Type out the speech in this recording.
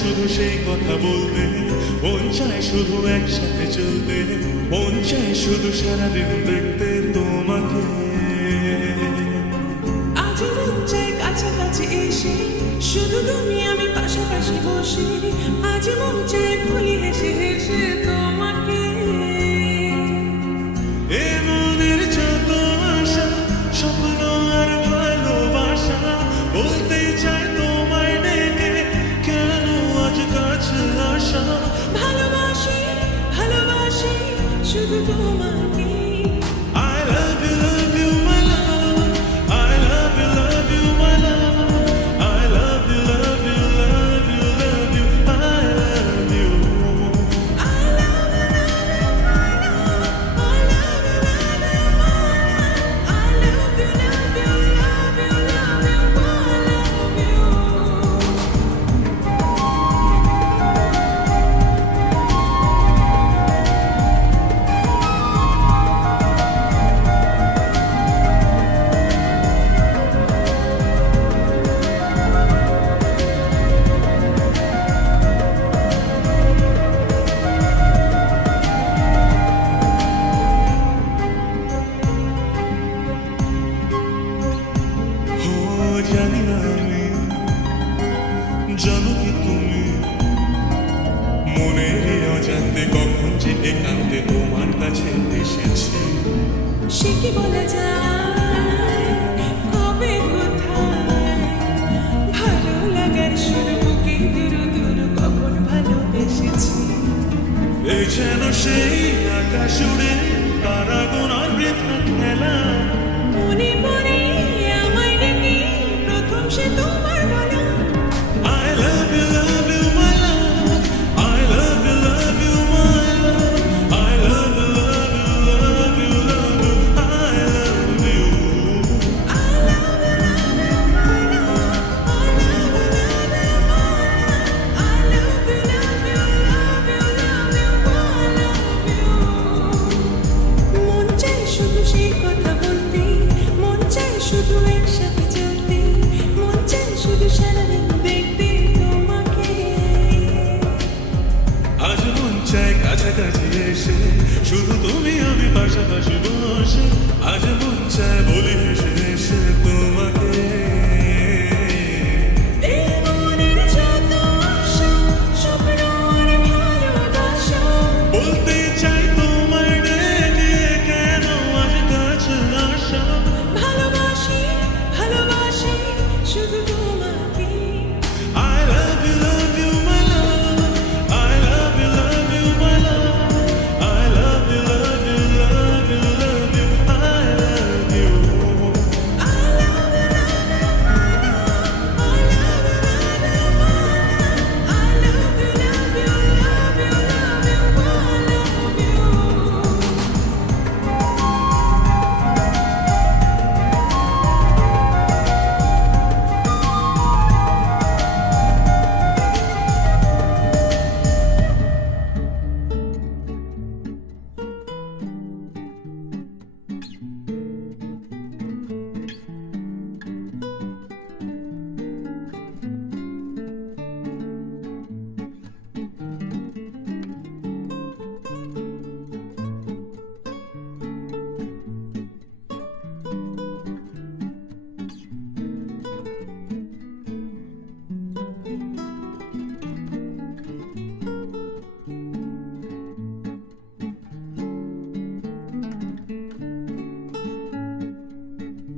শুধু সেই কথা বলতে, মন চায় শুধু একসাথে চলতে, মন চায় শুধু সারাদিন দেখতে তোমাকে। আজ মন চায় কাছাকাছি এসে শুধু তুমি আমি পাশাপাশি বসে, আজ মন চায় বলি হেসে হেসে তোমাকে। এ মনের যত আশা, স্বপ্ন আর ভালোবাসা বলতেই চায় তোমায় ডেকে, কেন আজ কাছে আসা। ভালোবাসি ভালোবাসি শুধু তোমাকে। I love you my love, I love you my love, I love you love you love you love you, I love you. I love you, love you, my love. I love you, love you, my love. I love you, love you, love you, love you, I love you. জানি না আমি, জানো কি তুমি, মনের অজান্তে কখন যে একান্তে তোমার কাছে এসেছি। সে কি বলা যায় কবে কোথায়, ভালো লাগার শুরু বুকে দূর দূর কখন ভালোবেসেছি। এই যেন সেই আকাশ উড়ে তারা গোনার বৃথা খেলা, মনে পড়ে আমায় ডেকে প্রথম সে তোমার বলা। I love you my love, I love you my love, I love you love you love you love you, I love you. I love you, love you, my love. I love you, love you, my love. I love you, love you, love you, love you, I love you. মন চায় শুধু সেই কথা বলতে, মন চায় শুধু একসাথে চলতে, মন চায় শুধু সারাদিন দেখতে তোমাকে। আজ মন চায় কাছাকাছি এসে শুধু তুমি আমি পাশাপাশি বসে, আজ মন চায় বলি হেসে হেসে তোমাকে।